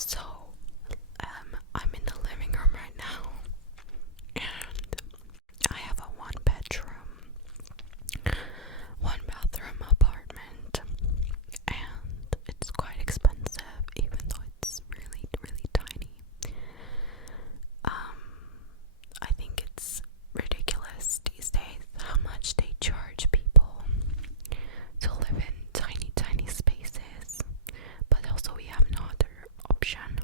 So, I'm in the living room right now, and I have a one bedroom, one bathroom apartment, and it's quite expensive, even though it's really, really tiny. I think it's ridiculous these days how much they charge people to live in tiny, tiny spaces. But also we have no other option.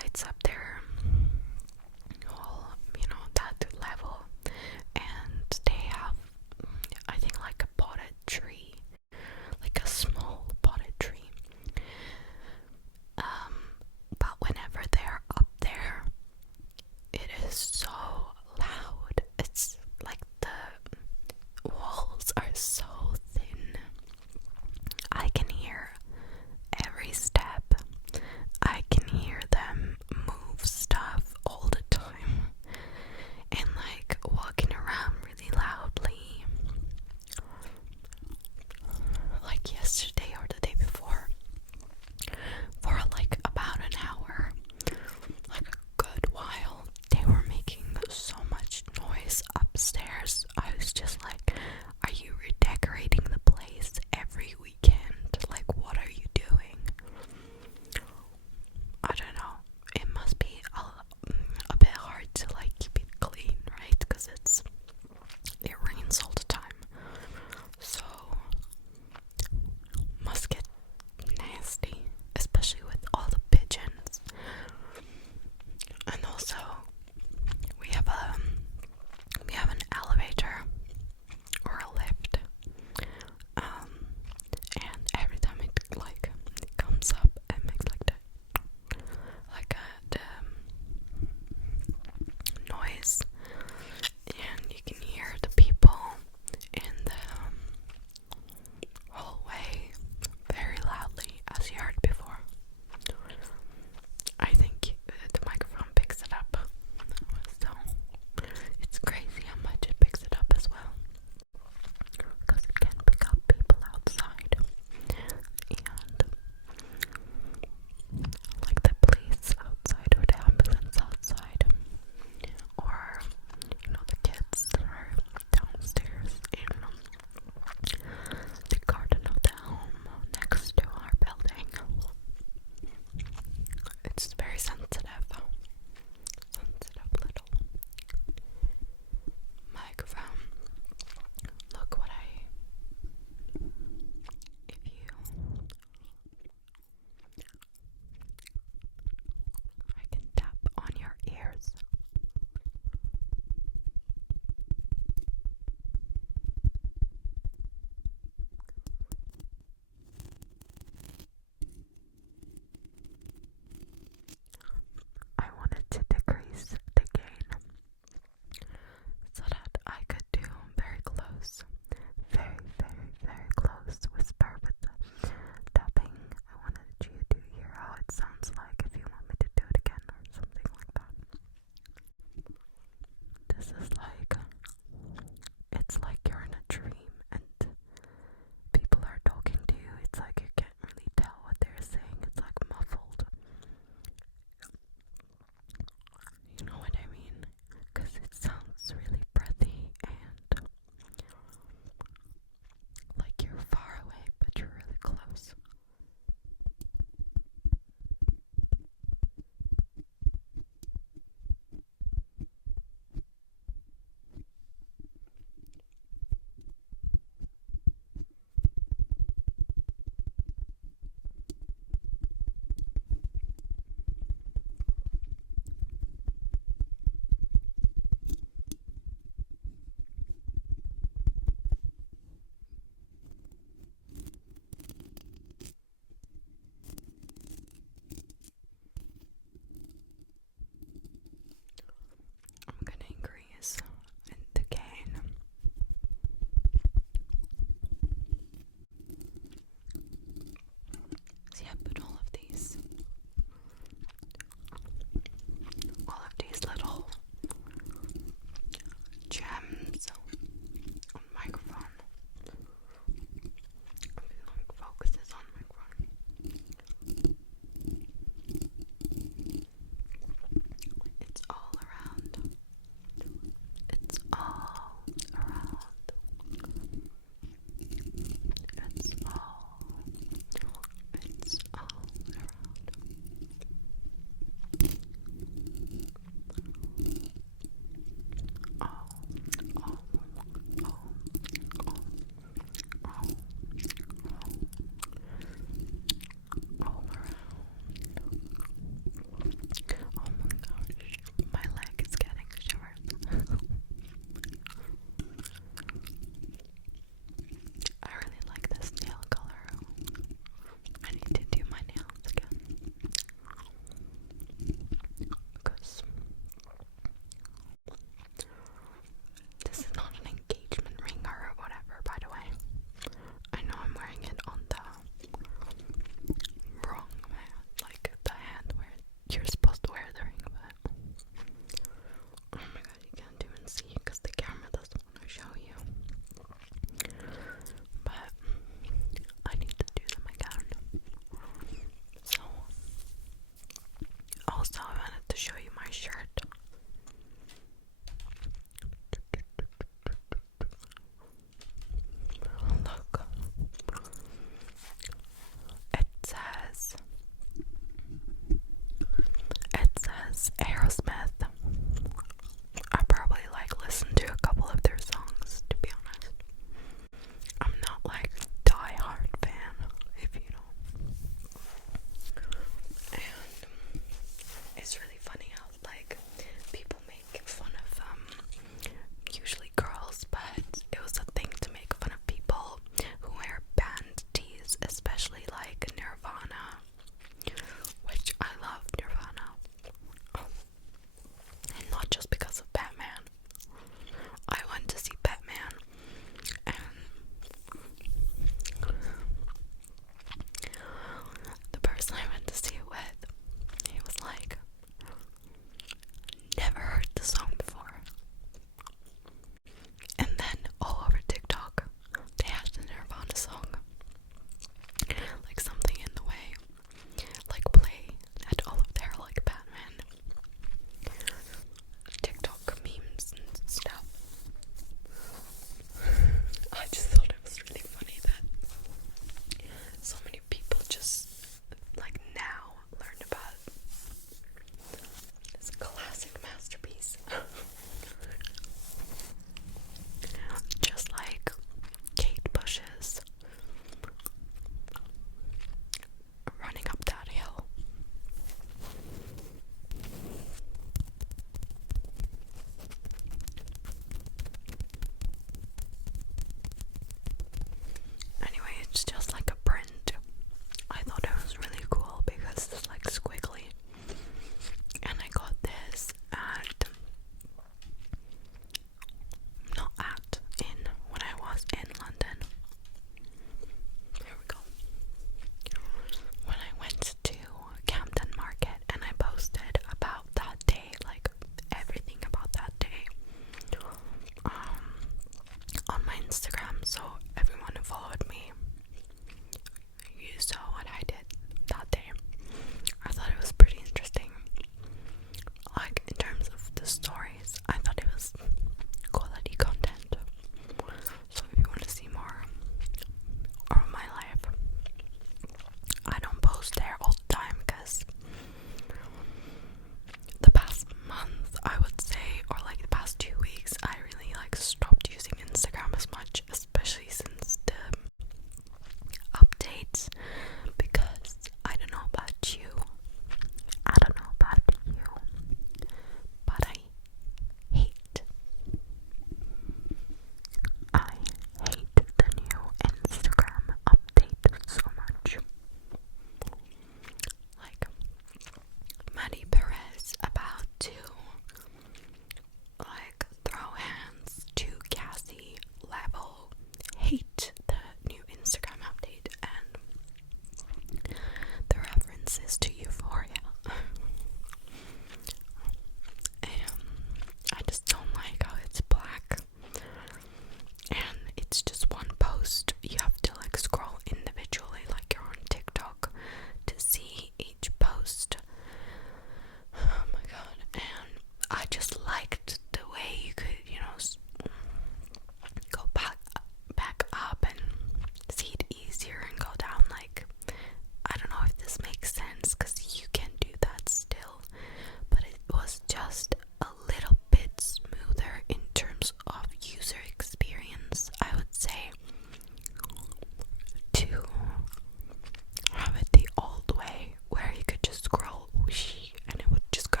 where you could just scroll whoosh, and it would just go.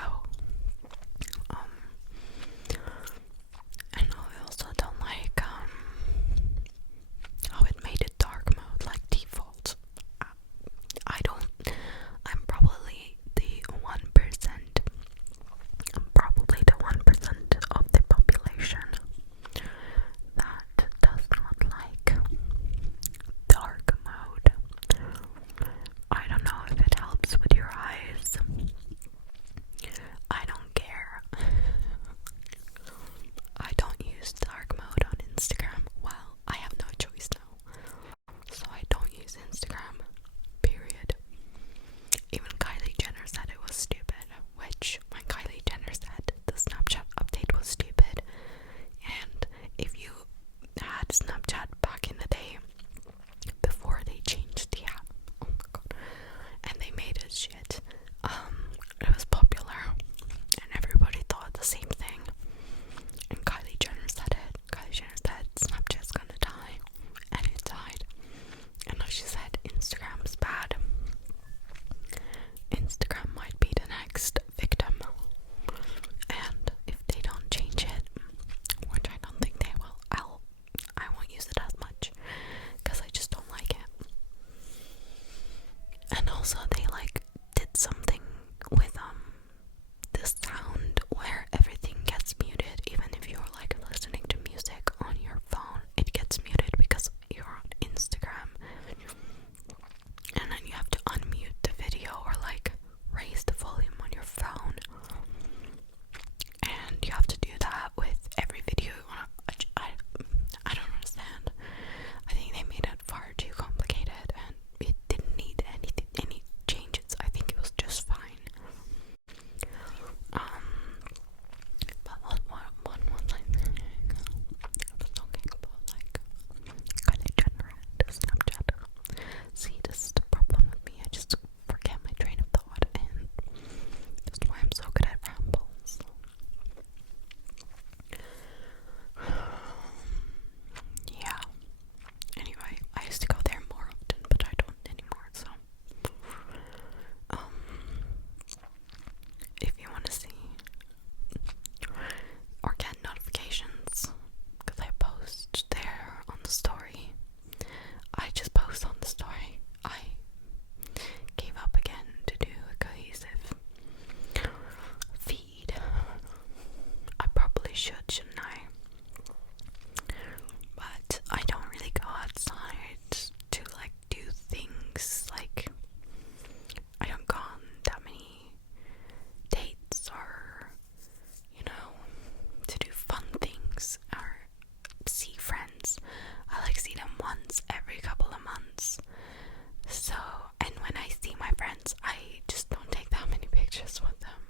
And I also don't like how it made it dark mode like default. I'm probably the 1%. I'm probably the 1% of the population that does not like dark mode. I don't know if it helps with your eyes. I don't care. I don't use dark mode on Instagram. Well, I have no choice now. So I don't use Instagram. Period. Even Kylie Jenner said it was stupid, which when Kylie Jenner said the Snapchat update was stupid, and if you had Snapchat back in the day, before they changed the app, oh my god, and they made it shit, it was popular, and everybody thought the same thing, and Kylie Jenner said it. Kylie Jenner said Snapchat's gonna die, and it died. And now she said Instagram's bad. Instagram might be the next victim, and if they don't change it, which I don't think they will, I won't use it as much because I just don't like it. And also they did something with the sound where everything gets muted. Even if you're listening to music on your phone, it gets muted because you're on Instagram, and then you have to unmute the video or raise the volume on your phone, and you have to do that with every video you wanna. I don't understand. I think they made it far too complicated, and it didn't need any changes. I think it was just fine. But what was I saying? I was talking about Kylie Jenner and Snapchat. See, this is the problem with me. I just forget my train of thought, and that's why I'm so good at rambles. Yeah. Anyway, I used to go there more often, but I don't anymore, so if you want to see or get notifications, because I post there on the story, I just post on the story. I gave up again to do a cohesive feed. I probably shouldn't I? But I don't really go outside to do things. I don't go on that many dates or to do fun things or see friends. I see them once every couple of months. So, and when I see my friends, I just don't take that many pictures with them